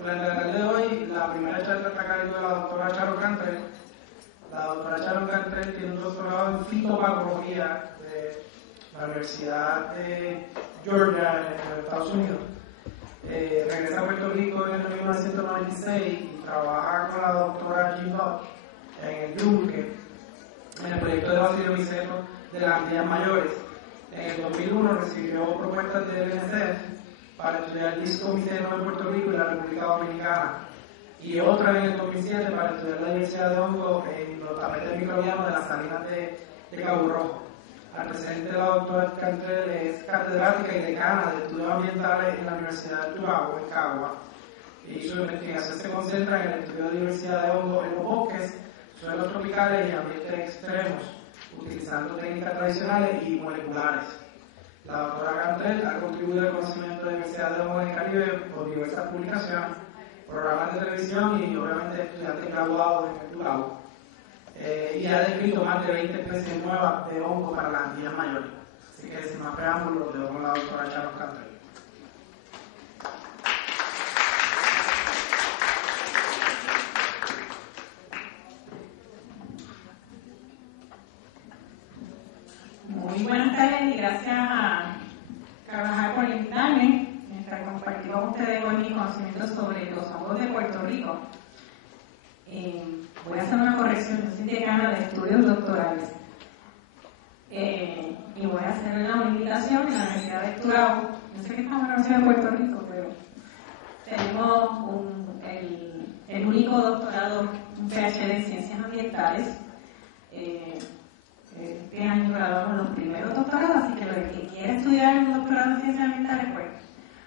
Durante la tarde de hoy, la primera charla está a cargo de la doctora Sharon Cantrell. La doctora Sharon Cantrell tiene un doctorado en fitopatología de la Universidad de Georgia en los Estados Unidos. Regresa a Puerto Rico en el 1996 y trabaja con la doctora Jean Lodge en el Yunque, en el proyecto de Basilio Biceto de las Antillas Mayores. En el 2001 recibió propuestas del UNICEF para estudiar disco miceno en Puerto Rico y la República Dominicana, y otra en el 2007 para estudiar la diversidad de hongos en los tapetes microbianos de las salinas de Cabo Rojo. Al presente, la doctora Cantrell es catedrática y decana de estudios ambientales en la Universidad de Turabo, en Cagua, y su investigación se concentra en el estudio de diversidad de hongos en los bosques, suelos tropicales y ambientes extremos, utilizando técnicas tradicionales y moleculares. La doctora Cantrell ha contribuido al conocimiento de diversidad de hongos en el Caribe por diversas publicaciones, programas de televisión y obviamente estudiantes graduados en el Turabo. Y ha descrito más de 20 especies nuevas de hongos para las Antillas Mayores. Así que sin más preámbulos, le doy con la doctora Sharon Cantrell. Muy buenas tardes y gracias a Carvajal por invitarme mientras compartir con ustedes hoy mis conocimientos sobre los hongos de Puerto Rico. Voy a hacer una corrección, yo soy decana de estudios doctorales y voy a hacer una invitación en la Universidad de Turabo. Yo sé que estamos en la Universidad de Puerto Rico, pero tenemos el único doctorado, un PhD en Ciencias Ambientales. Este año graduamos los primeros doctorados, así que el que quiera estudiar un doctorado en Ciencias Ambientales, pues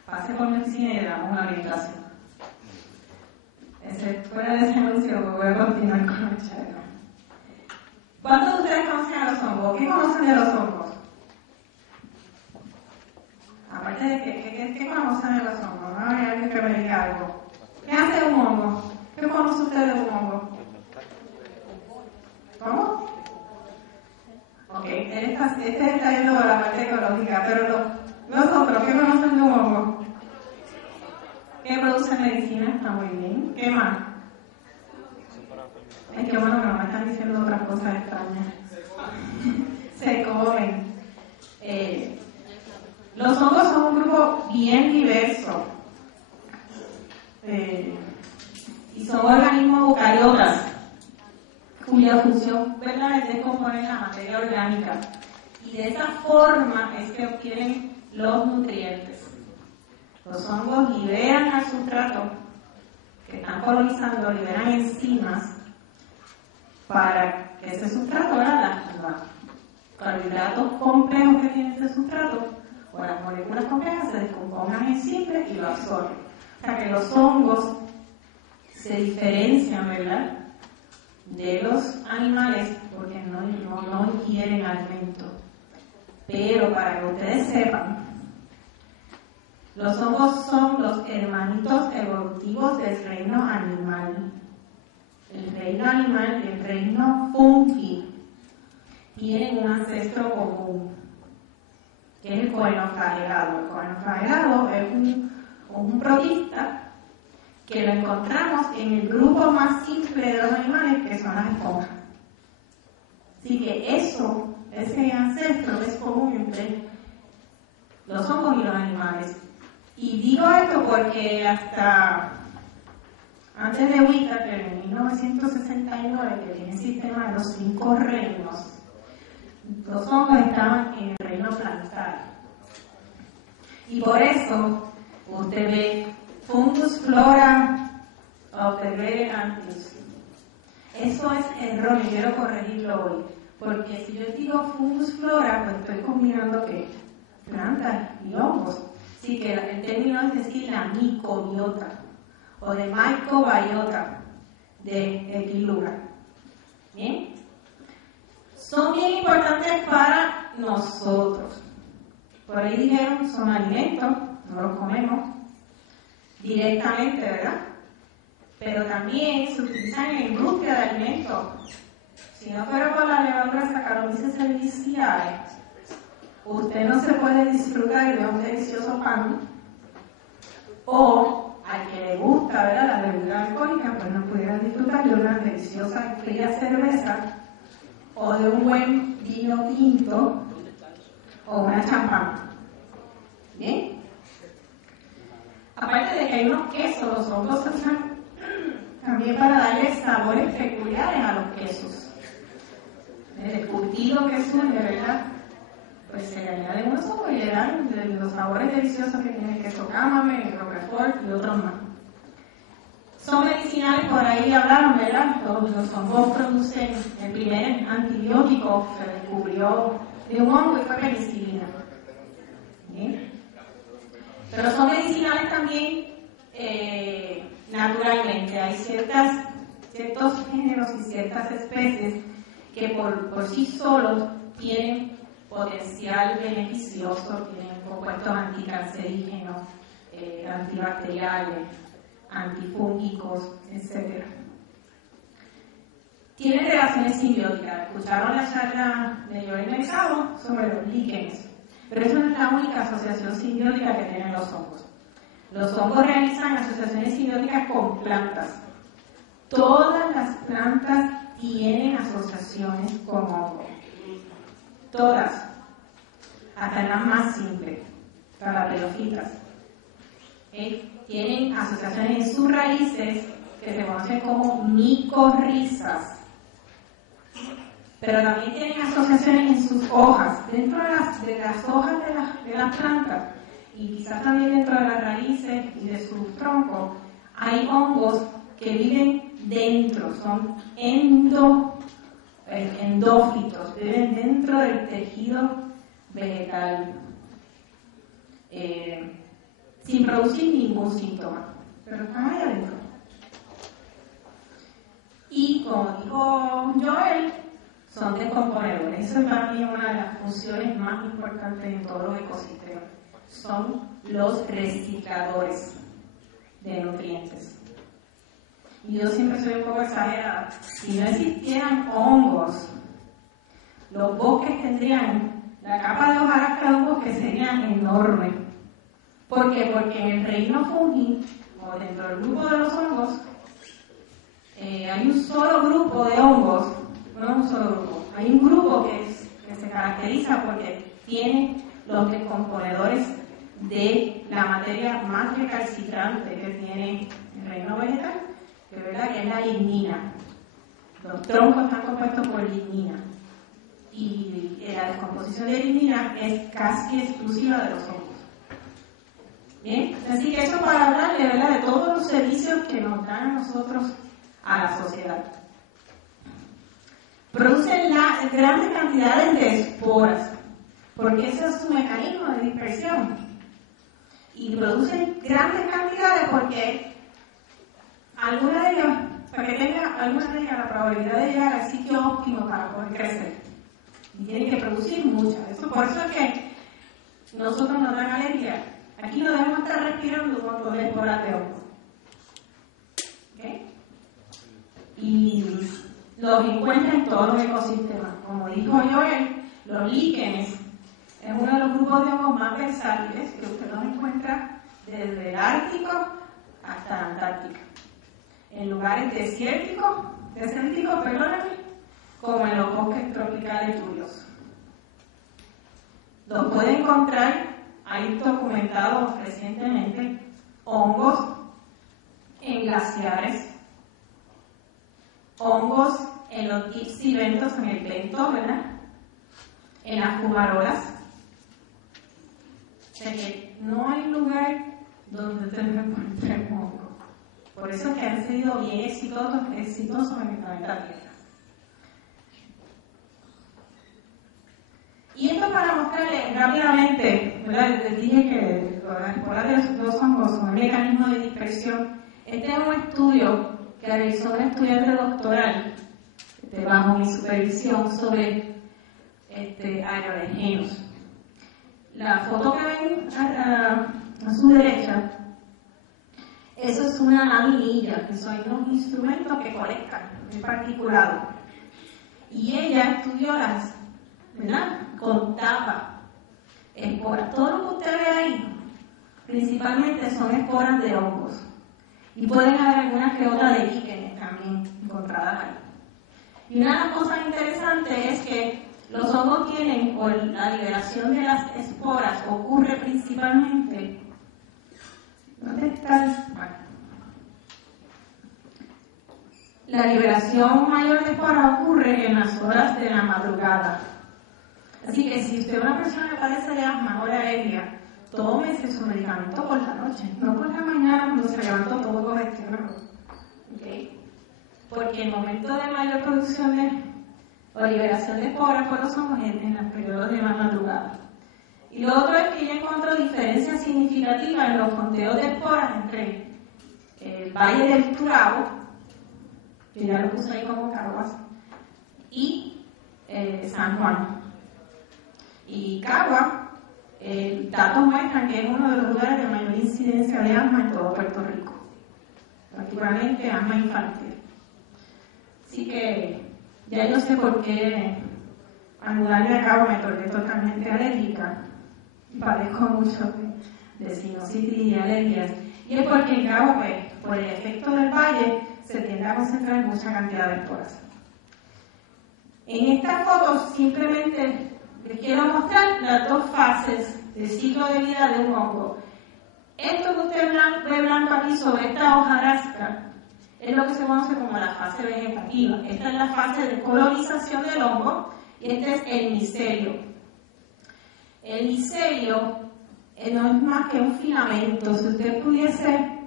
pase por mi oficina y le damos una orientación. Fuera de ese anuncio, voy a continuar con la charla. ¿Cuántos de ustedes conocen a los hongos? ¿Qué conocen de los hongos? Aparte de ¿qué conocen de los hongos? No hay alguien que me diga algo. ¿Qué hace un hongo? ¿Qué conoce usted de un hongo? ¿Cómo? Ok, este está yendo a la parte ecológica, pero los otros, ¿qué conocen de un hongo? ¿Qué produce medicina? Está muy bien. ¿Qué más? Es que bueno que no me están diciendo otras cosas extrañas. Se comen. Los hongos son un grupo bien diverso. Y son organismos eucariotas, cuya función, ¿verdad?, es descomponer la materia orgánica. Y de esa forma es que obtienen los nutrientes. Los hongos liberan al sustrato que están colonizando, liberan enzimas para que ese sustrato, ¿verdad?, los carbohidratos complejos que tiene ese sustrato o las moléculas complejas se descompongan en simples y lo absorben. O sea que los hongos se diferencian, ¿verdad?, de los animales porque no ingieren alimento. Pero para que ustedes sepan, los hongos son los hermanitos evolutivos del reino animal. El reino animal y el reino fungi tienen un ancestro común, que es el coenoflagelado. El coenoflagelado es un protista que lo encontramos en el grupo más simple de los animales, que son las esponjas. Así que ese ancestro es común entre los hongos y los animales. Y digo esto porque hasta antes de Wicca, que en 1969, que tiene el sistema de los 5 reinos, los hongos estaban en el reino planetario. Y por eso usted ve Fungus Flora of the Great Antilles. Eso es error y quiero corregirlo hoy. Porque si yo digo Fungus Flora, pues estoy combinando ¿qué? Plantas y hongos. Así que el término es decir la micobiota o de mycobiota de Epilura. ¿Bien? Son bien importantes para nosotros. Por ahí dijeron, son alimentos, no los comemos directamente, ¿verdad? Pero también se utilizan en la industria de alimentos. Si no fuera por la levadura Saccharomyces cerevisiae, usted no se puede disfrutar de un delicioso pan, o al que le gusta, deliciosa y fría cerveza, o de un buen vino tinto, o una champán. ¿Bien? Aparte de que hay unos quesos, los hongos se usan también para darle sabores peculiares a los quesos. El curtido que es de verdad, pues se le añaden unos hongos y le dan los sabores deliciosos que tiene el queso Camembert, el Roquefort y otros más. Son medicinales, por ahí hablaron, ¿verdad? Los hongos producen el primer antibiótico que se descubrió de un hongo y fue penicilina. ¿Bien? Pero son medicinales también naturalmente. Hay ciertos géneros y ciertas especies que por sí solos tienen potencial beneficioso, tienen compuestos anticancerígenos, antibacteriales, antifúngicos, etc. Tienen relaciones simbióticas. Escucharon la charla de Joel Mercado sobre los líquenes, pero esa no es la única asociación simbiótica que tienen los hongos. Los hongos realizan asociaciones simbióticas con plantas. Todas las plantas tienen asociaciones con hongos. Todas. Hasta las más simples, para pelofitas. Tienen asociaciones en sus raíces que se conocen como micorrizas. Pero también tienen asociaciones en sus hojas, dentro de las hojas de las plantas, y quizás también dentro de las raíces y de sus troncos. Hay hongos que viven dentro, son endófitos, viven dentro del tejido vegetal, sin producir ningún síntoma, pero están ahí adentro. Y como dijo Joel, son descomponedores. Eso es para mí una de las funciones más importantes en todos los ecosistemas. Son los recicladores de nutrientes. Y yo siempre soy un poco exagerada. Si no existieran hongos, los bosques tendrían la capa de hojarasca de un bosque sería enorme. ¿Por qué? Porque en el reino fungi, o dentro del grupo de los hongos, hay un solo grupo de hongos, no un solo grupo, hay un grupo que se caracteriza porque tiene los descomponedores de la materia más recalcitrante que tiene el reino vegetal, que es la lignina. Los troncos están compuestos por lignina. Y la descomposición de lignina es casi exclusiva de los hongos. Bien, así que eso para hablar de verdad de todos los servicios que nos dan a nosotros a la sociedad. Producen grandes cantidades de esporas, porque ese es su mecanismo de dispersión. Y producen grandes cantidades porque alguna de ellas, para que tenga alguna de ellas la probabilidad de llegar al sitio óptimo para poder crecer. Y tienen que producir muchas. Por eso es que nosotros nos dan alergia. Aquí no debemos estar respirando un montón de esporas de hongo. ¿Okay? Y los encuentra en todos los ecosistemas. Como dijo Joel, los líquenes es uno de los grupos de hongos más versátiles que usted los encuentra desde el Ártico hasta la Antártica. En lugares desérticos, como en los bosques tropicales lluviosos. Los puede encontrar, hay documentados recientemente, hongos en glaciares, hongos en los deep sea ventos, en el vento, ¿verdad? En las fumarolas. O sea que no hay lugar donde usted no encuentre hongos. Por eso es que han sido bien exitosos en el planeta Tierra. Y esto para mostrarles rápidamente, ¿verdad? Les dije que las esporas de los hongos son un mecanismo de dispersión. Este es un estudio que realizó un estudiante doctoral bajo mi supervisión sobre aerogenos. La foto que ven a su derecha, eso es una laminilla, que son unos instrumentos que colectan el particulado. Y ella estudió las, ¿verdad? Contaba esporas. Todo lo que usted ve ahí, principalmente son esporas de hongos. Y pueden haber algunas que otras de líquenes también encontradas ahí. Y una de las cosas interesantes es que los hongos tienen, o la liberación de las esporas ocurre principalmente. ¿Dónde está? Bueno. La liberación mayor de esporas ocurre en las horas de la madrugada. Así que si usted es una persona que padece de asma o de alergia, tómese su medicamento por la noche, no por la mañana cuando se levantó todo congestionado. ¿Okay? Porque el momento de mayor producción o liberación de esporas por los hongos es en los periodos de la madrugada. Y lo otro es que yo encuentro diferencias significativas en los conteos de esporas entre el Valle del Turabo, que ya lo puse ahí como Caguas, y San Juan. Y Cagua, datos muestran que es uno de los lugares de mayor incidencia de asma en todo Puerto Rico, particularmente asma infantil. Así que ya yo sé por qué al mudarme a Cagua me torné totalmente alérgica. Padezco mucho de sinusitis y alergias. Y es porque en Cagua, pues, por el efecto del valle, se tiende a concentrar mucha cantidad de esporas. En esta foto simplemente les quiero mostrar las dos fases del ciclo de vida de un hongo. Esto que usted ve blanco aquí sobre esta hojarasca es lo que se conoce como la fase vegetativa. Esta es la fase de colonización del hongo y este es el micelio. El micelio no es más que un filamento. Si usted pudiese,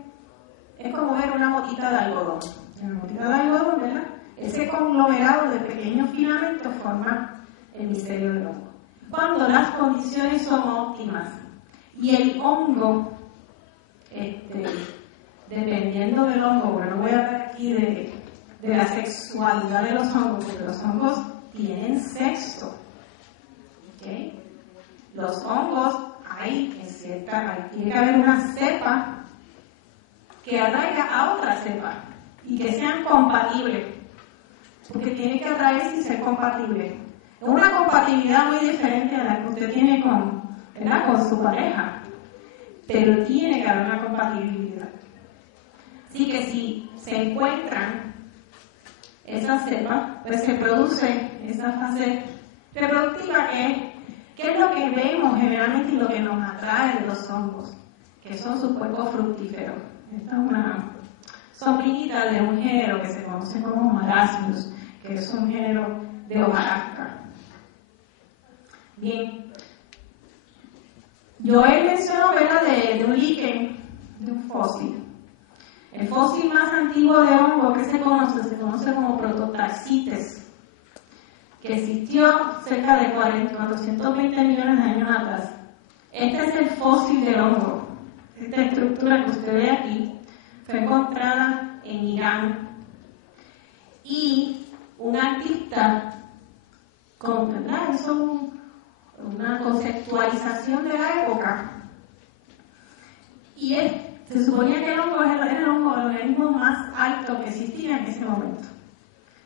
es como ver una motita de algodón. Una motita de algodón, ¿verdad? Ese conglomerado de pequeños filamentos forma el micelio del hongo. Cuando las condiciones son óptimas y el hongo, dependiendo del hongo, porque no voy a hablar aquí de la sexualidad de los hongos, porque los hongos tienen sexo. ¿Okay? Los hongos, tiene que haber una cepa que atraiga a otra cepa y que sean compatibles, porque tiene que atraerse y ser compatible. Es una compatibilidad muy diferente a la que usted tiene con su pareja, pero tiene que haber una compatibilidad. Así que si se encuentran esas cepas, pues se produce esa fase reproductiva que es lo que vemos generalmente y lo que nos atrae de los hongos, que son sus cuerpos fructíferos. Esta es una sombrillita de un género que se conoce como Marasmus, que es un género de hojarasca. Bien, Joel mencionó, ¿verdad?, de un líquen, de un fósil. El fósil más antiguo de hongo que se conoce como Prototaxites, que existió cerca de 420 millones de años atrás. Este es el fósil del hongo. Esta estructura que usted ve aquí fue encontrada en Irán. Y un artista, ¿verdad? Hizo una conceptualización de la época. Y se suponía que el hongo era el organismo más alto que existía en ese momento.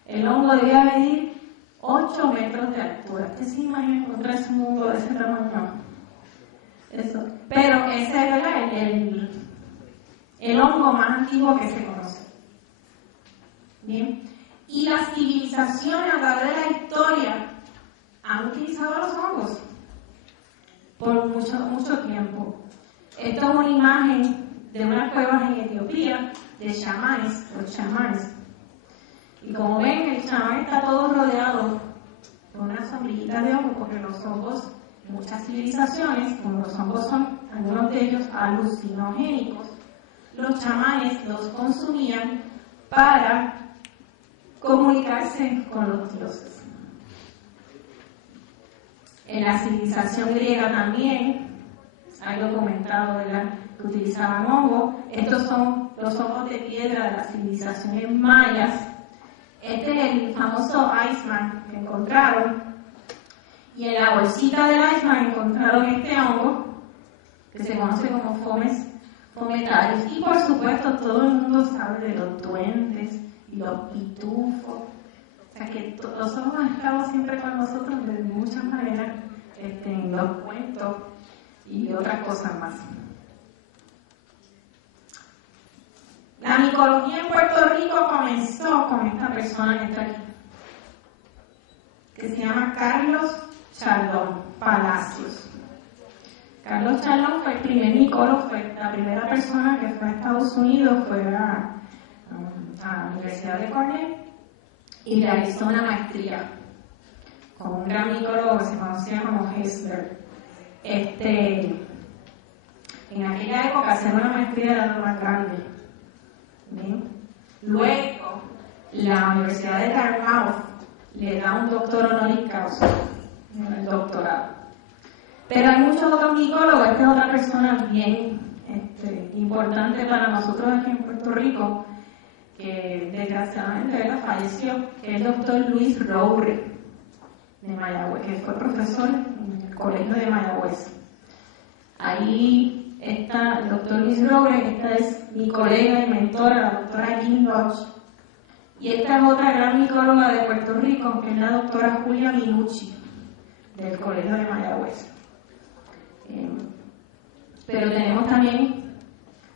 El hongo debía medir 8 metros de altura. ¿Usted se imagina encontrar ese mundo de ese tamaño? Eso. Pero ese era el hongo más antiguo que se conoce. Bien. Y las civilizaciones a través de la historia han utilizado los hongos por mucho tiempo. Esta es una imagen de unas cuevas en Etiopía de chamanes, los chamanes. Y como ven, el chamán está todo rodeado por una sombrillita de hongo, porque los hongos, en muchas civilizaciones, como los hongos son, algunos de ellos, alucinogénicos, los chamanes los consumían para comunicarse con los dioses. En la civilización griega también hay documentado, ¿verdad?, que utilizaban hongos. Estos son los hongos de piedra de las civilizaciones mayas. Este es el famoso Iceman que encontraron. Y en la bolsita del Iceman encontraron este hongo, que se conoce como fometarios. Y por supuesto todo el mundo sabe de los duendes y los pitufos. O sea que los hongos han estado siempre con nosotros de muchas maneras, en los cuentos y otras cosas más. La micología en Puerto Rico comenzó con esta persona que está aquí, que se llama Carlos Chardón Palacios. Carlos Chardón fue el primer micólogo, fue la primera persona que fue a Estados Unidos, fue a la Universidad de Cornell y realizó una maestría con un gran micólogo que se conocía como Hessler. En aquella época hacer una maestría era lo más grande. ¿Bien? Luego, la Universidad de Dartmouth le da un doctor honoris causa, el doctorado. Pero hay muchos otros micólogos, esta es otra persona bien importante para nosotros aquí en Puerto Rico, que desgraciadamente falleció, que es el doctor Luis Roure, de Mayagüez, que fue profesor en el colegio de Mayagüez. Ahí está el doctor Luis Roure, esta es mi colega y mentora, la doctora Jean Lodge, y esta es otra gran micóloga de Puerto Rico, que es la doctora Julia Minucci, del colegio de Mayagüez. Pero tenemos también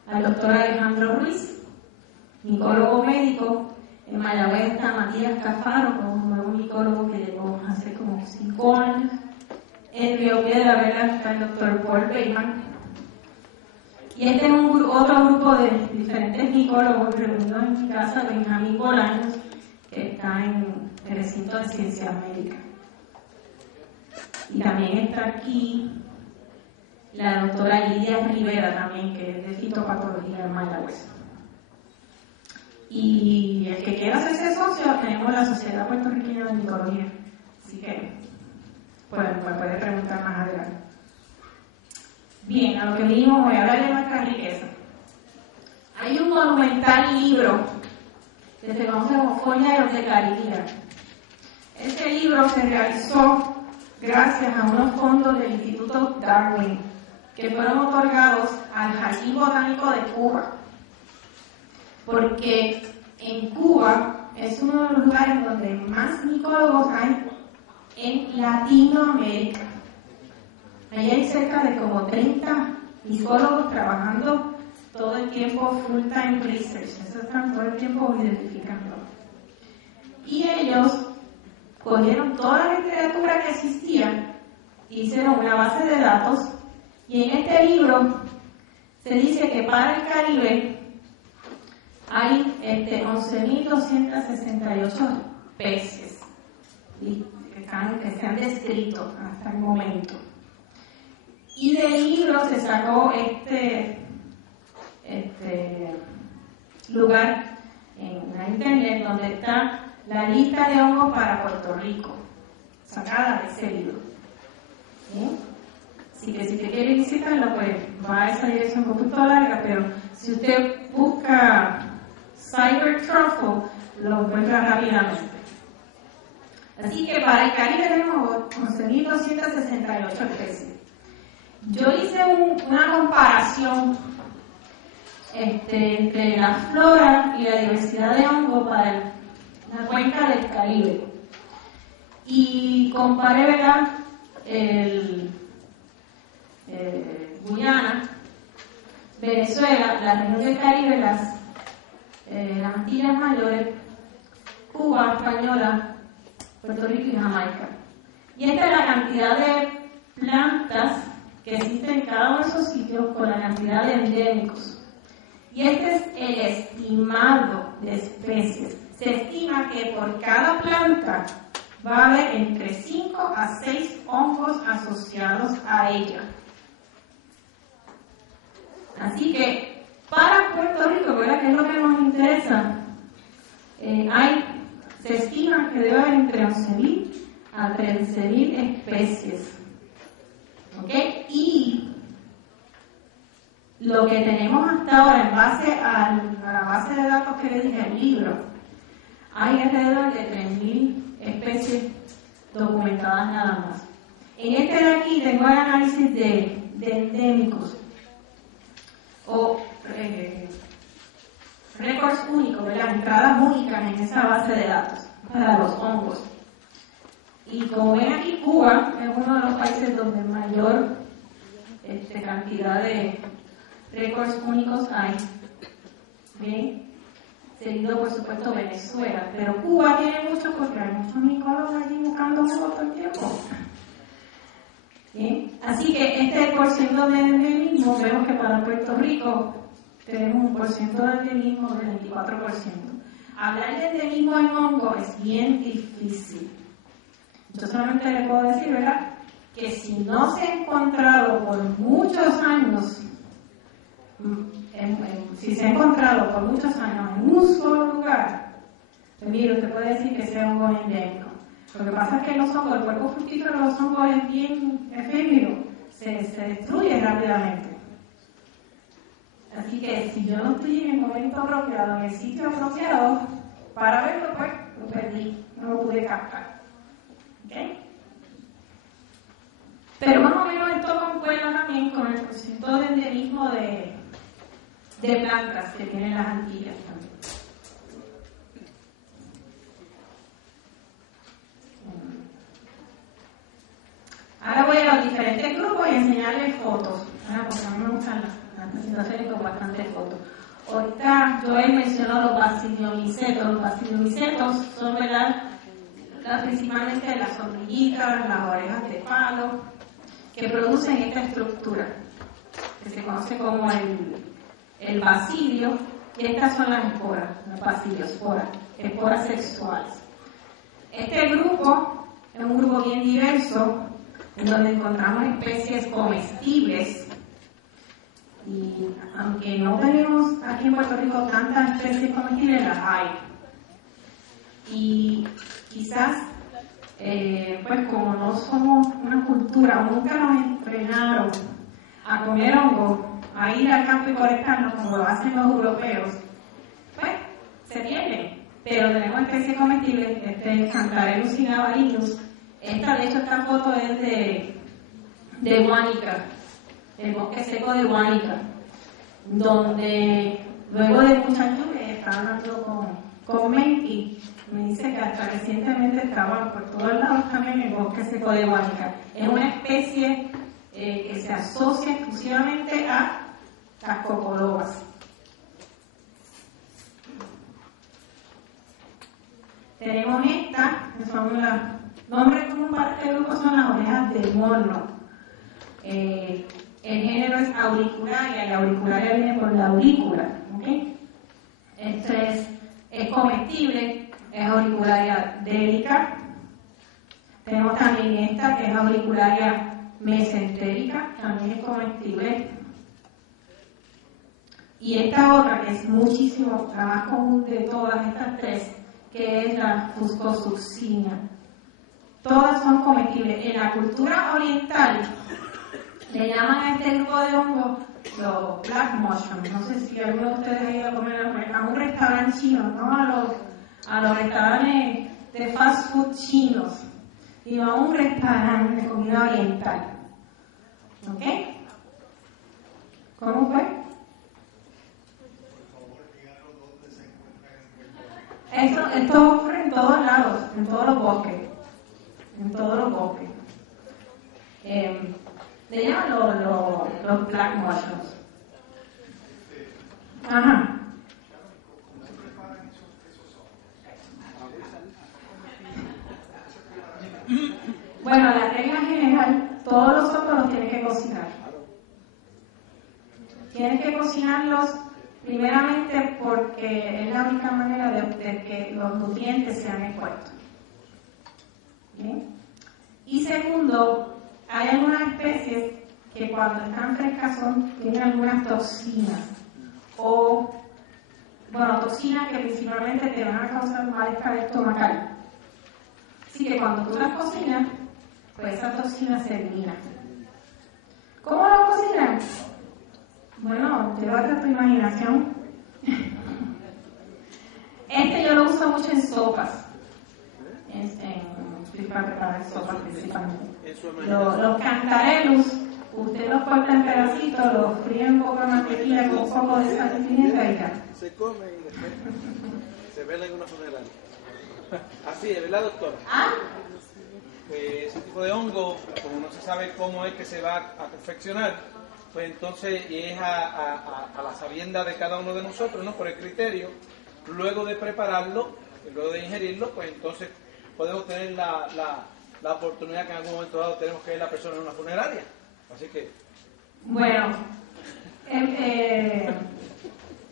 al doctor Alejandro Ruiz, micólogo médico. En Mayagüez está Matías Cafaro, un nuevo micólogo que llegó hace como 5 años. En Río Piedra Vega está el doctor Paul Bateman. Y este es otro grupo de diferentes micólogos reunidos en mi casa, Benjamín Bolaños, que está en el recinto de ciencias médicas. Y también está aquí la doctora Lidia Rivera también, que es de fitopatología en Mayagüez. Y el que quiera hacerse socio, tenemos la Sociedad Puertorriqueña de Micología. Así que, pues, me puede preguntar más adelante. Bien, a lo que vinimos voy a hablar de nuestra riqueza. Hay un monumental libro que se conoce como Folleros de Caribia. Este libro se realizó gracias a unos fondos del Instituto Darwin, que fueron otorgados al Jardín Botánico de Cuba, porque en Cuba es uno de los lugares donde más micólogos hay en Latinoamérica. Ahí hay cerca de como 30 micólogos trabajando todo el tiempo full time research, eso están todo el tiempo identificando. Y ellos cogieron toda la literatura que existía, hicieron una base de datos, y en este libro se dice que para el Caribe hay 11.268 especies que se han descrito hasta el momento. Y del libro se sacó este lugar en la internet donde está la lista de hongos para Puerto Rico, sacada de ese libro. ¿Bien? Así que si usted quiere visitarlo, pues va a esa dirección un poquito larga, pero si usted busca Cyber Truffle, lo encuentra rápidamente. Así que para el Caribe tenemos 11.268 especies. Yo hice una comparación entre la flora y la diversidad de hongos para la cuenca del Caribe. Y comparé, ¿verdad?, Guyana, Venezuela, la región del Caribe, las Antillas Mayores, Cuba, Española, Puerto Rico y Jamaica. Y esta es la cantidad de plantas que existen en cada uno de esos sitios con la cantidad de endémicos. Y este es el estimado de especies. Se estima que por cada planta va a haber entre 5 a 6 hongos asociados a ella. Así que para Puerto Rico, ¿verdad?, que es lo que nos interesa, se estima que debe haber entre 11.000 a 13.000 especies. ¿Ok? Y lo que tenemos hasta ahora en base a la base de datos que le dije al libro, hay alrededor de 3.000 especies documentadas nada más. En este de aquí tengo el análisis de endémicos o récords únicos, ¿verdad?, entradas únicas en esa base de datos para los hongos. Y como ven aquí, Cuba es uno de los países donde mayor cantidad de récords únicos hay. Bien, seguido por supuesto Venezuela, pero Cuba tiene mucho porque hay muchos micólogos allí buscando jugo todo el tiempo. Bien, así que este porciento de endemismo, vemos que para Puerto Rico tenemos un porciento de endemismo del 24%. Hablar de endemismo en hongo es bien difícil. Yo solamente le puedo decir, ¿verdad?, que si no se ha encontrado por muchos años, si se ha encontrado por muchos años en un solo lugar, pues mire, usted puede decir que sea hongo endémico. Lo que pasa es que los hongos, el cuerpo fructífero de los hongos es bien efímero, se destruye rápidamente. Así que si yo no estoy en el momento apropiado, en el sitio apropiado, para verlo, pues lo perdí, no lo pude captar. ¿Okay? Pero más o menos esto concuerda también con el porciento de endemismo de plantas que tienen las Antillas también. Ahora voy a los diferentes grupos y enseñarles fotos, porque a mí me gustan las presentaciones con bastantes fotos. Ahorita Joel mencionó los basidiomycetos. Los basidiomycetos son, ¿verdad?, principalmente las hormiguitas, las orejas de palo, que producen esta estructura, que se conoce como el basidio, y estas son las esporas, las basidiosporas, esporas sexuales. Este grupo es un grupo bien diverso, en donde encontramos especies comestibles, y aunque no tenemos aquí en Puerto Rico tantas especies comestibles, las hay. Y quizás, pues como no somos una cultura, nunca nos entrenaron a comer hongo, a ir al campo y colectarlos como lo hacen los europeos, pues se tiene. Pero tenemos especies comestibles, Cantarellus cinnamomum. Esta foto es de Huánica, el bosque seco de Huánica, donde luego de muchas lluvias estaba hablando con Menki, me dice que hasta recientemente estaba por todos lados también el bosque seco de Huánica. Es una especie que se asocia exclusivamente a las cocolobas. Tenemos esta, que son las nombres común para este grupo, son las orejas de mono. El género es auricularia, y auricularia viene por la aurícula. ¿Okay? Este es comestible, es auricularia dérica. Tenemos también esta, que es auricularia mesentérica, también es comestible. Y esta otra, que es muchísimo, la más común de todas estas tres, que es la Fuscosuccina. Todas son comestibles. En la cultura oriental le llaman a este grupo de hongos los black mushrooms. No sé si alguno de ustedes ha ido a comer a un restaurante chino, no a los restaurantes de fast food chinos, sino a un restaurante de comida oriental. ¿Ok? ¿Cómo fue? Esto ocurre en todos lados, en todos los bosques. En todos los bosques. Le llaman los black mushrooms. Ajá. Bueno, la regla general, todos los hongos los tienes que cocinar. Tienes que cocinarlos primeramente porque es la única manera de que los nutrientes sean expuestos. ¿Bien? Y segundo, hay algunas especies que cuando están frescas tienen algunas toxinas toxinas que principalmente te van a causar malestar estomacal. Así que cuando tú las cocinas, pues esa toxina se elimina. ¿Cómo lo cocinan? Bueno, llévate a tu imaginación. Yo lo uso mucho en sopas. Para preparar sopas principalmente. Los cantarellus, usted los corta en pedacitos, los fríe un poco de mantequilla con un poco de sal y pimienta y ya. Se come y después se vela en una funeral. Así es, ¿verdad, doctor? Ese tipo de hongo, como no se sabe cómo es que se va a perfeccionar, pues entonces es a la sabienda de cada uno de nosotros, ¿no? Por el criterio. Luego de prepararlo, luego de ingerirlo, pues entonces podemos tener la oportunidad que en algún momento dado tenemos que ver a la persona en una funeraria. Así que... Bueno,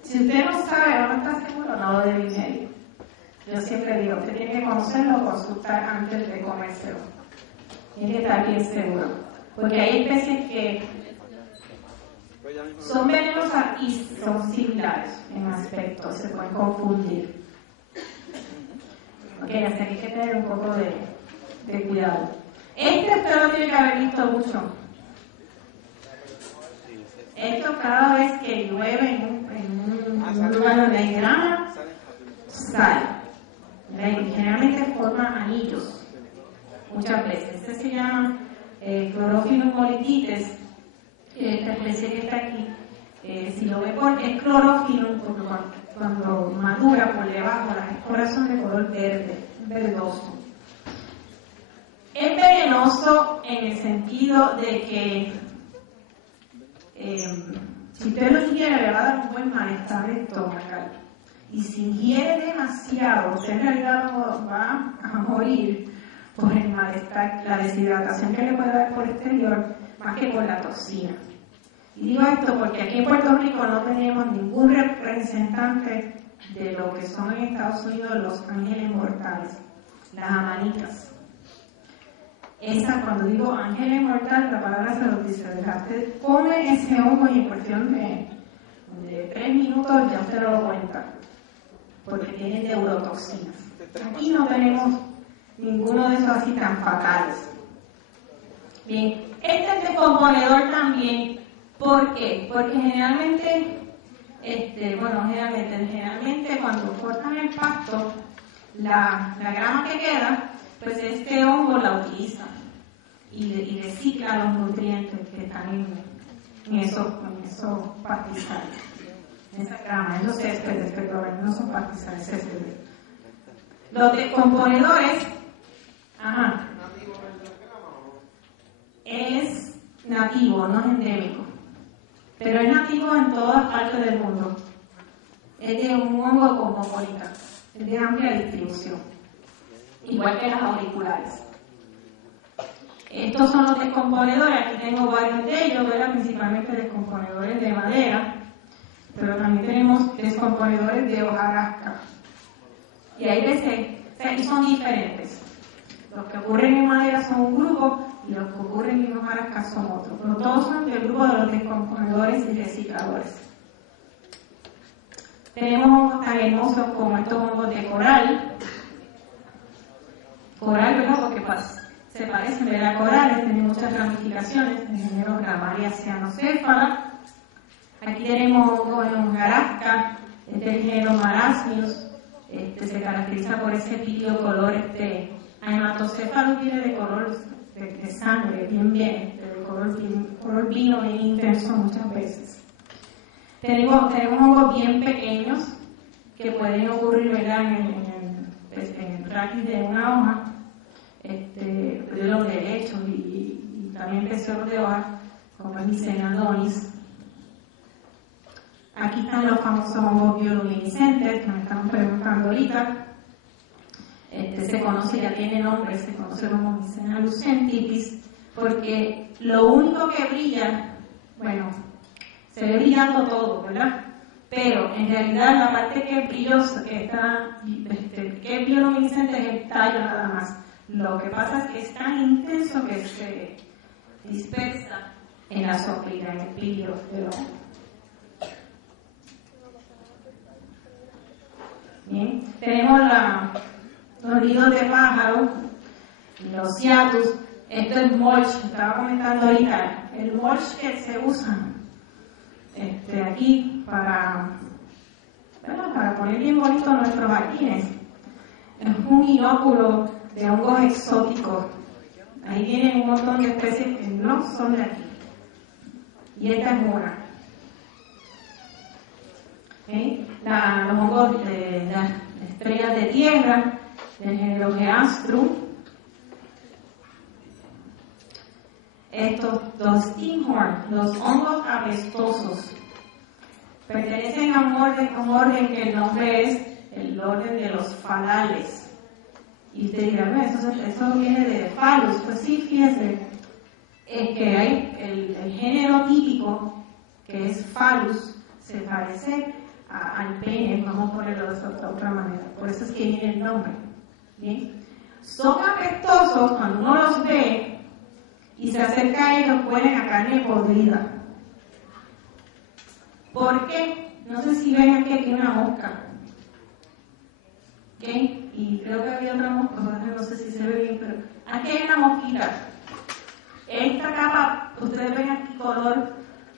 si usted no sabe o no está seguro, no lo debe ingerir. Yo siempre digo, usted tiene que conocerlo, consultar antes de comérselo. Tiene que estar bien seguro. Porque hay especies que son venenosas y son similares en aspecto, se pueden confundir. Ok, así que hay que tener un poco de cuidado. Usted lo tiene que haber visto mucho. Esto cada vez que llueve en un lugar donde hay grama, sale. Generalmente forma anillos, muchas veces. Este se llama Chlorophyllum molitites, esta especie que está aquí. Si lo ve es clorofilum, porque cuando madura por debajo las esporas son de color verde, verdoso. Es venenoso en el sentido de que si usted lo ingiere le va a dar un buen malestar estomacal. Y si ingiere demasiado, usted en realidad va a morir por el malestar, la deshidratación que le puede dar por exterior, más que por la toxina. Y digo esto porque aquí en Puerto Rico no tenemos ningún representante de lo que son en Estados Unidos los ángeles mortales, las amanitas. Cuando digo ángeles mortales, la palabra se lo dice, usted come ese hongo y en cuestión de 3 minutos ya usted no lo cuenta, porque tiene neurotoxinas. Aquí no tenemos ninguno de esos así tan fatales. Bien, este es descomponedor también. ¿Por qué? Porque generalmente cuando cortan el pasto, la grama que queda, pues este hongo la utiliza y recicla los nutrientes que están en esos pastizales, en esa grama, en los céspedes, perdón, no son pastizales, céspedes. Los descomponedores, es nativo, no es endémico, pero es nativo en todas partes del mundo. Es de un hongo cosmopolita, es de amplia distribución, igual que las auriculares. Estos son los descomponedores, aquí tengo varios de ellos, ¿verdad? Principalmente descomponedores de madera, pero también tenemos descomponedores de hojarasca. Y hay veces, y son diferentes. Los que ocurren en madera son un grupo y los que ocurren en hojarasca son otros. Pero todos son del grupo de los descomponedores y recicladores. Tenemos hongos tan hermosos como estos hongos de coral. Coral, ¿verdad? Porque se parecen, ¿verdad? Corales, tienen muchas ramificaciones, el género Gramalia cyanocéfala. Aquí tenemos hongos en hojarasca, del género Marasmius. Se caracteriza por ese vívido color, hematocéfalo viene de color de sangre, de color vino bien intenso muchas veces. Tenemos hongos bien pequeños que pueden ocurrir, ¿verdad? en el raquis de una hoja, de los helechos y también peceros de hoja, como el Mycena adonis. Aquí están los famosos hongos bioluminiscentes que me están preguntando ahorita. Se conoce, ya tiene nombre, se conoce como Mycena lucentipis, porque lo único que brilla, se ve brillando todo, ¿verdad? Pero en realidad la parte que es brillosa, que es bioluminiscente, es el tallo nada más. Lo que pasa es que es tan intenso que se dispersa en la soplina, en el pillo del hongo. Bien, tenemos los nidos de pájaros, los hiatus. Esto es mulch, estaba comentando ahorita, el mulch que se usa aquí para poner bien bonito nuestros jardines. Es un inóculo de hongos exóticos. Ahí vienen un montón de especies que no son de aquí. Y esta es una. ¿Okay? Los hongos de las estrellas de tierra, del género Geastrum. Los stinghorn, los hongos apestosos, pertenecen a un orden que el nombre es el orden de los falales. Y usted dirá, eso viene de Phallus. Pues sí, fíjese, que hay el género típico, que es Phallus, se parece al pene, vamos a ponerlo de otra manera, por eso es que viene el nombre. ¿Bien? Son apestosos cuando uno los ve y se acerca a ellos, huelen a carne podrida. ¿Por qué? No sé si ven aquí una mosca. ¿Ok? Y creo que había otra mosca, no sé si se ve bien, pero aquí hay una mosquita. Esta capa, ustedes ven aquí color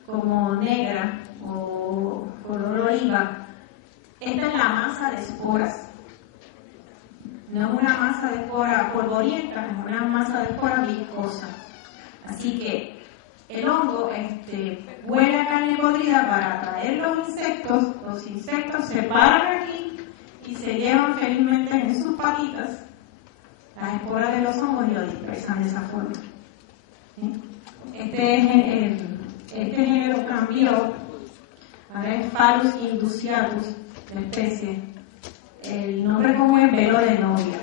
como negra o color oliva. Esta es la masa de esporas. No es una masa de espora polvorienta, es una masa de espora viscosa. Así que el hongo huele a carne podrida para atraer los insectos se paran aquí y se llevan felizmente en sus patitas las esporas de los hongos y lo dispersan de esa forma. ¿Sí? Este género cambió, ahora es Phallus induciatus, la especie. El nombre común es velo de novia,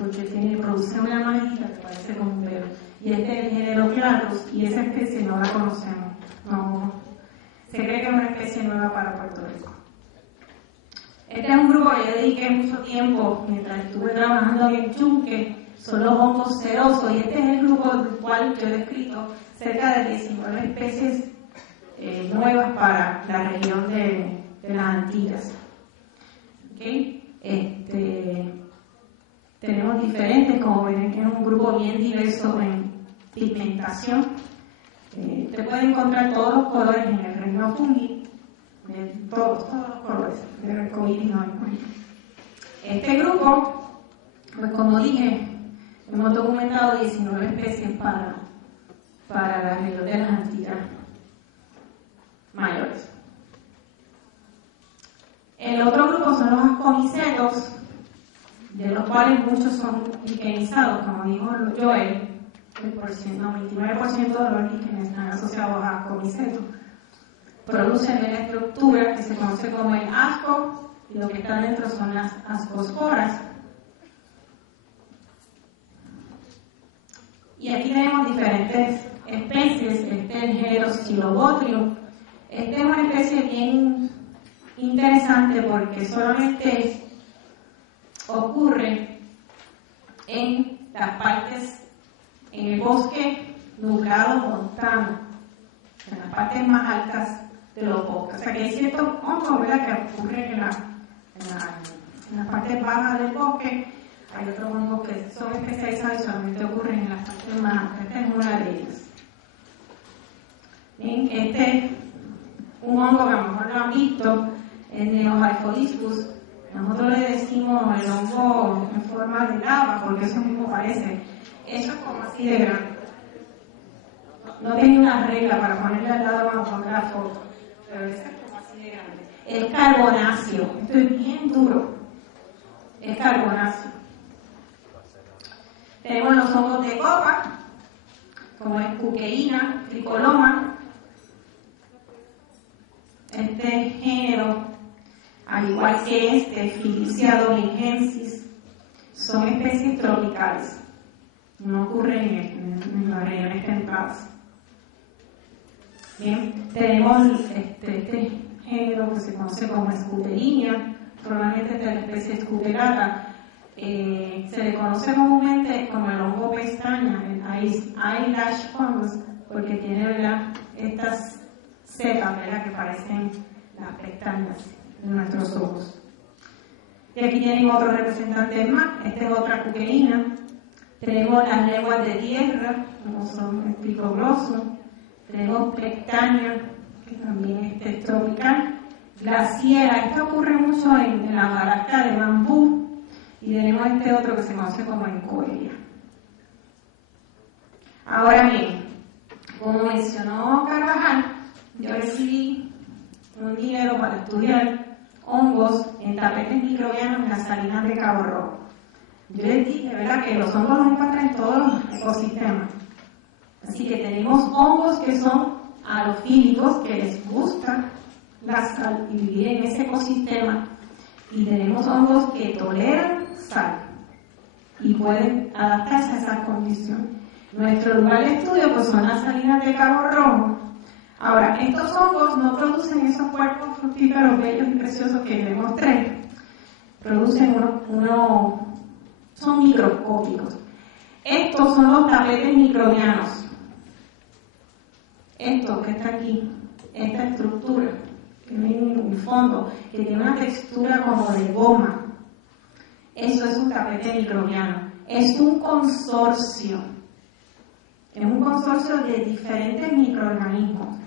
porque produce una manita que parece como un velo. Y este es el género Cladrus, y esa especie no la conocemos. No, se cree que es una especie nueva para Puerto Rico. Este es un grupo que yo dediqué mucho tiempo mientras estuve trabajando en el Yunque, son los hongos cerosos, y este es el grupo del cual yo he descrito cerca de 19 especies nuevas para la región de las Antillas. ¿Okay? Tenemos diferentes, como ven, que es un grupo bien diverso en pigmentación. Usted puede encontrar todos los colores en el reino fungi, todos los colores, del arcoíris no arcoíris. Este grupo, pues como dije, hemos documentado 19 especies para la región de las Antillas mayores. El otro grupo son los ascomicetos, de los cuales muchos son liquenizados, como dijo Joel, el 29% de los líquenes están asociados a ascomicetos. Producen una estructura que se conoce como el asco, y lo que está dentro son las ascosporas. Y aquí tenemos diferentes especies. Este es el género Stylobotrium. Esta es una especie bien interesante porque solamente ocurre en las partes, en el bosque nublado montano, en las partes más altas de los bosques. O sea que hay ciertos hongos, ¿verdad?, que ocurren en las partes bajas del bosque. Hay otros hongos que son especializados y solamente ocurren en las partes más altas. Esta es una de ellas. Bien, este es un hongo que a lo mejor lo han visto, el Neohyphodispus. Nosotros le decimos el hongo en forma de lava, porque eso mismo parece. Eso es como así de grande. No tenía una regla para ponerle al lado cuando ponga la foto, pero eso es como así de grande. El carbonáceo, esto es bien duro. El carbonáceo. Tenemos los hongos de copa, como es Cuqueina, Tricoloma. Este género, al igual que Filicia domingensis, son especies tropicales. No ocurren en las regiones templadas. Bien, tenemos este género que se conoce como Scuterinia, probablemente esta es la especie Scuterata. Se le conoce comúnmente como el hongo pestaña, el eyelash fungus, porque tiene, ¿verdad?, estas cepas, ¿verdad?, que parecen las pestañas de nuestros ojos. Y aquí tienen otros representantes más. Esta es otra cuqueína. Tenemos las lenguas de tierra, como son el picogloso. Tenemos pectania, que también es tropical. Glaciera, esto ocurre mucho en la barasca de bambú. Y tenemos este otro que se conoce como encoria. Ahora bien, como mencionó Carvajal, yo recibí un dinero para estudiar hongos en tapetes microbianos en las salinas de Cabo Rojo. Yo les dije, ¿verdad?, que los hongos los encuentran en todos los ecosistemas. Así que tenemos hongos que son halofílicos, que les gusta la sal y vivir en ese ecosistema, y tenemos hongos que toleran sal y pueden adaptarse a esas condiciones. Nuestro lugar de estudio pues son las salinas de Cabo Rojo. Ahora, estos hongos no producen esos cuerpos fructíferos bellos y preciosos que les mostré, producen son microscópicos. Estos son los tapetes microbianos. Esto que está aquí, esta estructura, que tiene un fondo, que tiene una textura como de goma. Eso es un tapete microbiano. Es un consorcio. Es un consorcio de diferentes microorganismos.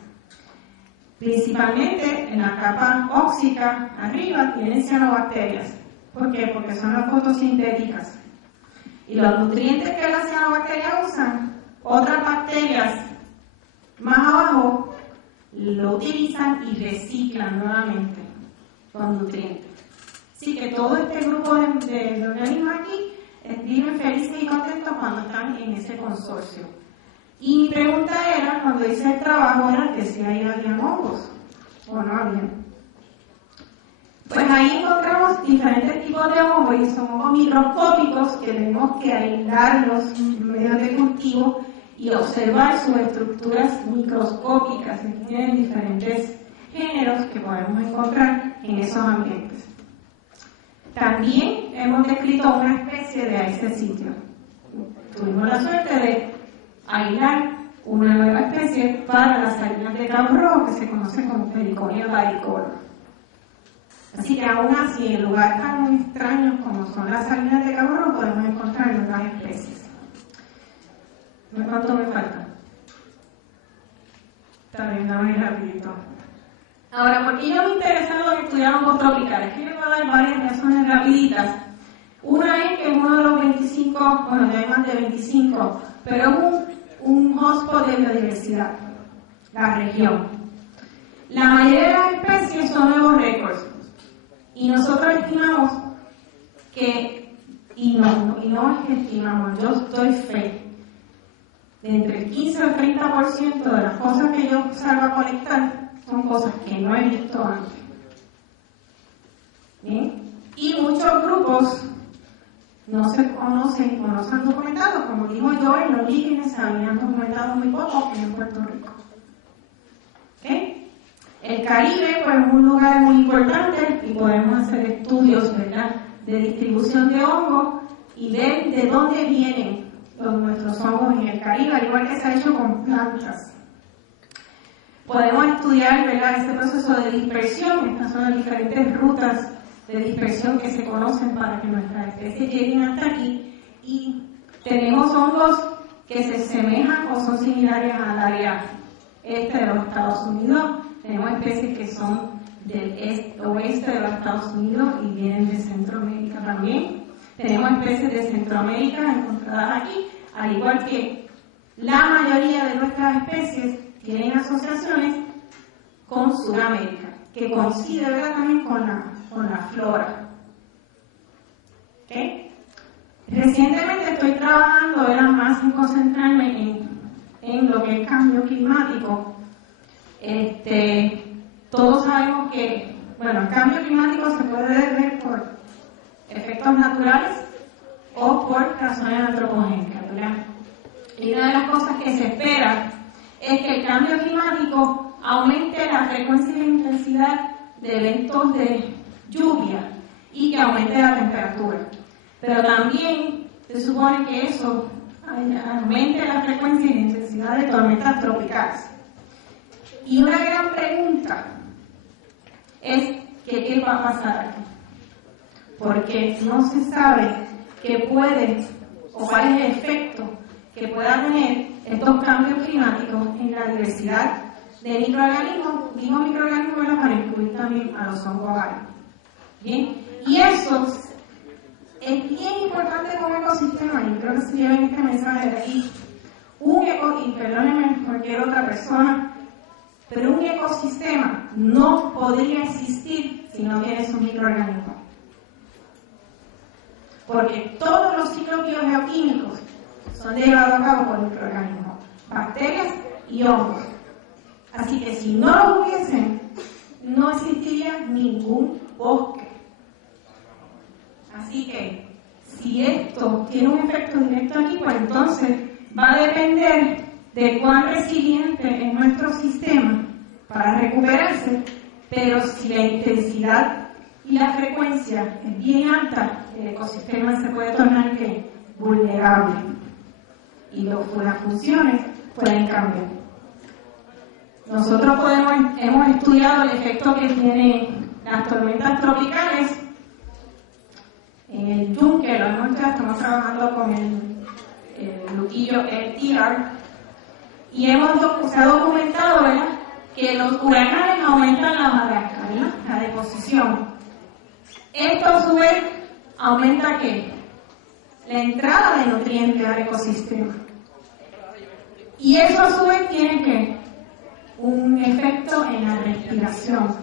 Principalmente en la capa óxica arriba tienen cianobacterias. ¿Por qué? Porque son las fotosintéticas. Y los nutrientes que las cianobacterias usan, otras bacterias más abajo lo utilizan y reciclan nuevamente los nutrientes. Así que todo este grupo de organismos aquí viven felices y contentos cuando están en ese consorcio. Y mi pregunta era, cuando hice el trabajo, era que si ahí había hongos o no había. Pues ahí encontramos diferentes tipos de hongos y son hongos microscópicos que tenemos que aislar los medios de cultivo y observar sus estructuras microscópicas que tienen diferentes géneros que podemos encontrar en esos ambientes. También hemos descrito una especie de ese sitio. Tuvimos la suerte de aislar una nueva especie para las salinas de Cabo Rojo que se conoce como Periconia varicolor. Así que aún así, en lugares tan extraños como son las salinas de Cabo Rojo, podemos encontrar nuevas especies. ¿Cuánto me falta? Está bien, dame rapidito. Ahora, ¿por qué yo me interesa en lo que estudiar hongos tropicales? Aquí les voy a dar varias razones rapiditas. Una es que es uno de los 25, bueno, ya hay más de 25, pero es un hotspot de biodiversidad, la región. La mayoría de las especies son nuevos récords. Y nosotros estimamos que, y no es que estimamos, yo doy fe, de entre el 15 al 30% de las cosas que yo salgo a colectar son cosas que no he visto antes. ¿Bien? Y muchos grupos no se conocen o no se han documentado, como digo yo, en los líquenes se habían documentado muy poco en Puerto Rico. ¿Okay? El Caribe pues, es un lugar muy importante y podemos hacer estudios, ¿verdad?, de distribución de hongos y ver de dónde vienen nuestros hongos en el Caribe, al igual que se ha hecho con plantas. Podemos estudiar, ¿verdad?, este proceso de dispersión. Estas son las diferentes rutas de dispersión que se conocen para que nuestras especies lleguen hasta aquí. Y tenemos hongos que se semejan o son similares al área este de los Estados Unidos. Tenemos especies que son del oeste de los Estados Unidos y vienen de Centroamérica también. Tenemos especies de Centroamérica encontradas aquí, al igual que la mayoría de nuestras especies tienen asociaciones con Sudamérica, que coincide, ¿verdad?, también con la flora. ¿Okay? Recientemente estoy trabajando, era más en concentrarme en lo que es cambio climático. Todos sabemos que, bueno, el cambio climático se puede ver por efectos naturales o por razones antropogénicas, ¿verdad? Y una de las cosas que se espera es que el cambio climático aumente la frecuencia y la intensidad de eventos de lluvia y que aumente la temperatura. Pero también se supone que eso aumente la frecuencia y la intensidad de tormentas tropicales. Y una gran pregunta es que qué va a pasar aquí. Porque no se sabe qué puede o cuál es el efecto que pueda tener estos cambios climáticos en la diversidad de microorganismos. Digo microorganismos para incluir también a los hongos varios. ¿Bien? Y eso es bien importante como ecosistema. Yo creo que se lleven este mensaje de aquí. Y perdónenme cualquier otra persona, pero un ecosistema no podría existir si no tiene esos microorganismos. Porque todos los ciclos biogeoquímicos son llevados a cabo por microorganismos. bacterias y hongos. Así que si no lo hubiesen, no existiría ningún bosque. Así que si esto tiene un efecto directo aquí, pues entonces va a depender de cuán resiliente es nuestro sistema para recuperarse, pero si la intensidad y la frecuencia es bien alta, el ecosistema se puede tornar vulnerable y las funciones pueden cambiar. Nosotros hemos estudiado el efecto que tienen las tormentas tropicales en el yunque, estamos trabajando con el Luquillo LTR, y se ha documentado, ¿verdad?, que los huracanes aumentan la deposición. Esto a su vez aumenta ¿qué? La entrada de nutrientes al ecosistema. Y eso a su vez tiene ¿qué? Un efecto en la respiración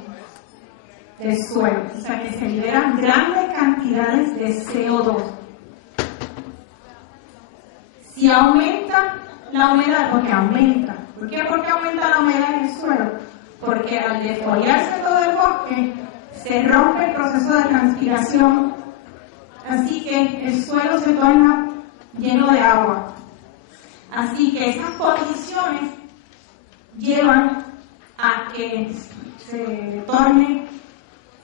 del suelo. O sea que se liberan grandes cantidades de CO2. Si aumenta la humedad, porque aumenta. ¿Por qué? Porque aumenta la humedad en el suelo. Porque al defoliarse todo el bosque, se rompe el proceso de transpiración, así que el suelo se torna lleno de agua. Así que esas condiciones llevan a que se torne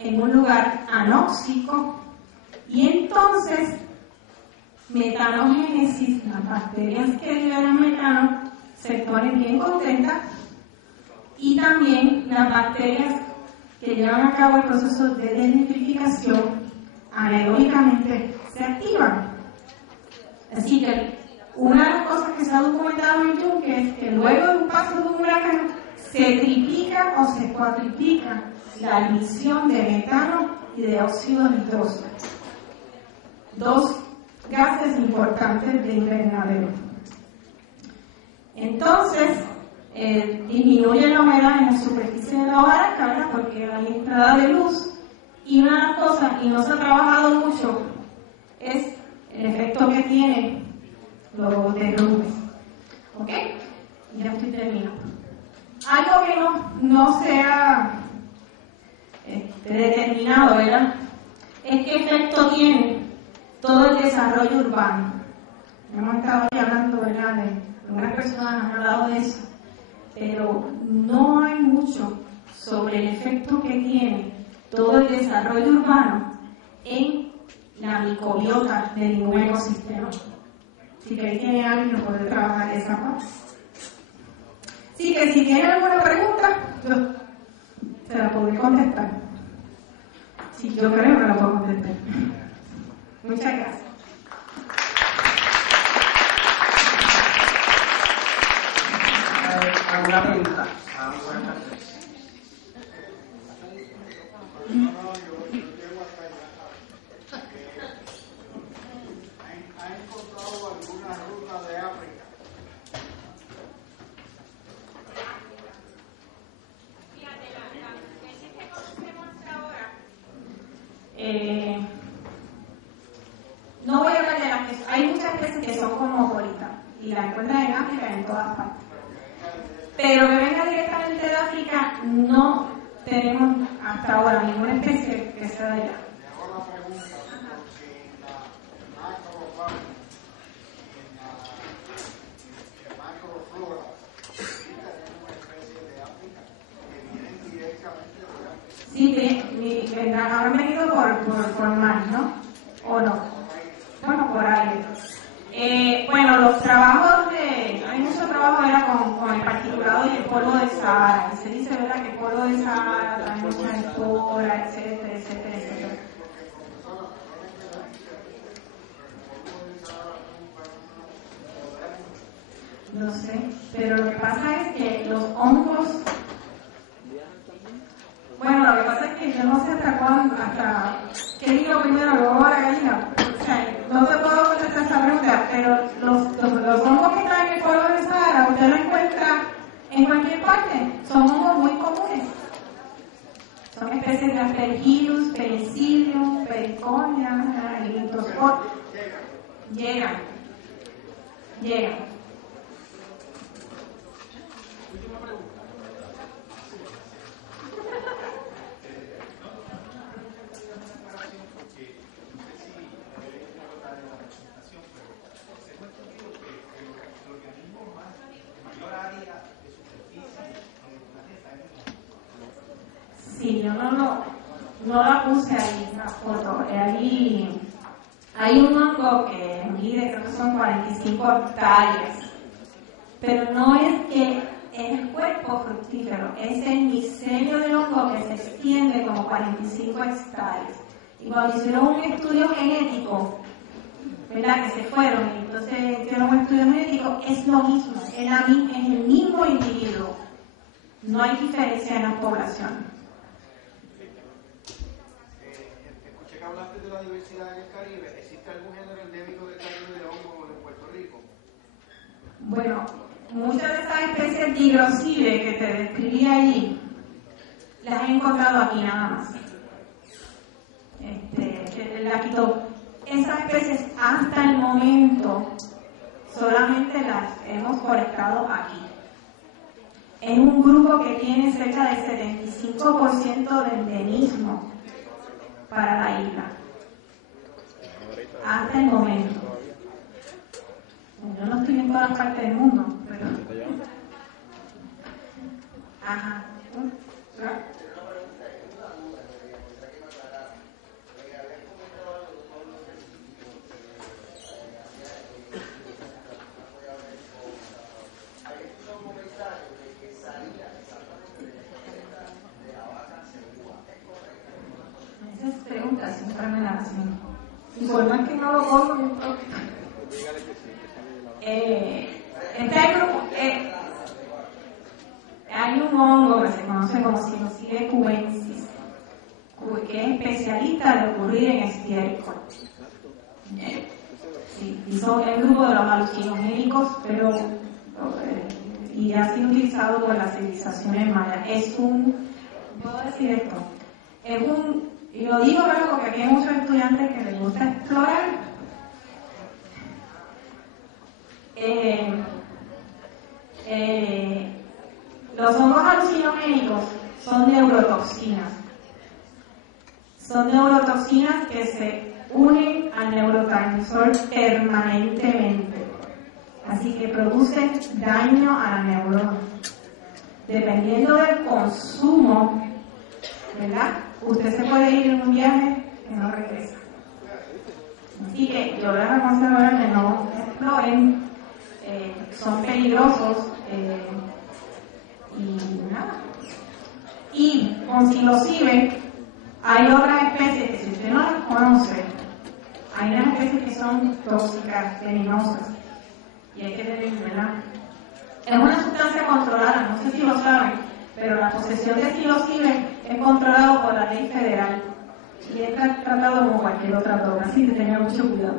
en un lugar anóxico y entonces metanogénesis, las bacterias que liberan metano, se ponen bien contentas y también las bacterias que llevan a cabo el proceso de desnitrificación anaeróbicamente se activan. Así que una de las cosas que se ha documentado en el yunque es que luego de un paso de un huracán se triplica o se cuatriplica la emisión de metano y de óxido nitroso, dos gases importantes de invernadero. Entonces, disminuye la humedad en la superficie de la hojarasca porque hay entrada de luz, y una de las cosas, y no se ha trabajado mucho, es el efecto que tiene los derrumbes. ¿Ok? Ya estoy terminando. Algo que no se ha determinado, ¿verdad?, es qué efecto tiene todo el desarrollo urbano. Hemos estado ya hablando, ¿verdad?, algunas personas han hablado de eso, pero no hay mucho sobre el efecto que tiene todo el desarrollo urbano en la microbiota de ningún ecosistema. Así que ahí tiene alguien que puede trabajar esa parte. Así que si tiene alguna pregunta, yo se la podré contestar. Si yo creo que la puedo contestar. Muchas gracias. ¿Alguna pregunta? ¿Ha encontrado alguna ruta de África? Fíjate, las especies que conocemos hasta ahora, no voy a hablar de las que hay muchas especies que son cosmopolitas y las encuentran en África y en todas partes. Pero que venga directamente de África, no tenemos hasta ahora ninguna especie que sea de allá. Y ahora pregunta, porque en la macrofauna, en macroflora, sí tenemos especies de África que vienen directamente de África. Sí, habrán venido por mar, ¿no? ¿O no? Bueno, por aire. Bueno, los trabajos hay mucho trabajo con el particulado y el polvo de Sahara. Se dice, ¿verdad?, que el polvo de Sahara trae mucha espora, etcétera, etcétera, etcétera. No sé, pero lo que pasa es que los hongos, bueno, lo que pasa es que yo no sé hasta qué digo primero, luego la gallina. O sea, no te puedo contestar esa pregunta, pero los hongos que traen el polvo de Sahara, usted lo encuentra en cualquier parte, son hongos muy comunes. Son especies de Aspergillus, Penicillium, Periconia, Erythrospor. Llegan. Sí, yo no la puse ahí, esa foto. Ahí hay un hongo que mide, creo que son 45 hectáreas. Pero no es que es el cuerpo fructífero, es el micelio del hongo que se extiende como 45 hectáreas. Y cuando hicieron un estudio genético, ¿verdad? Que se fueron y entonces hicieron un estudio genético, es lo mismo, es el mismo individuo. No hay diferencia en las poblaciones. Escuché que hablaste de la diversidad en el Caribe. ¿Existe algún género endémico del Caribe de hongo en Puerto Rico? Bueno, muchas de esas especies de higrosile que te describí allí, las he encontrado aquí nada más. Esas especies hasta el momento solamente las hemos colectado aquí. Es un grupo que tiene cerca del 75% de endemismo para la isla. Hasta el momento. Yo no estoy en todas partes del mundo, pero... Ajá. Esas preguntas siempre me las hacen. Y por más que no lo pongo, hay un hongo que se conoce como Psilocybes cubensis, que es especialista de ocurrir en estiércol. Sí, y son el grupo de los alucinogénicos, pero y ha sido utilizado por las civilizaciones mayas. ¿Puedo decir esto? Y lo digo porque aquí hay muchos estudiantes que les gusta explorar. Los hongos alucinogénicos son neurotoxinas. Son neurotoxinas que se unen al neurotransmisor permanentemente. Así que producen daño a la neurona. Dependiendo del consumo, ¿verdad? Usted se puede ir en un viaje que no regresa. Así que yo les aconsejo que no exploren, son peligrosos y nada. Y con Psilocybes hay otras especies que si usted no las conoce, hay unas especies que son tóxicas, venenosas y hay que tener, ¿verdad? Es una sustancia controlada, no sé si lo saben, pero la posesión de Psilocybes es controlado por la ley federal y está tratado como cualquier otra droga, así que tengan mucho cuidado.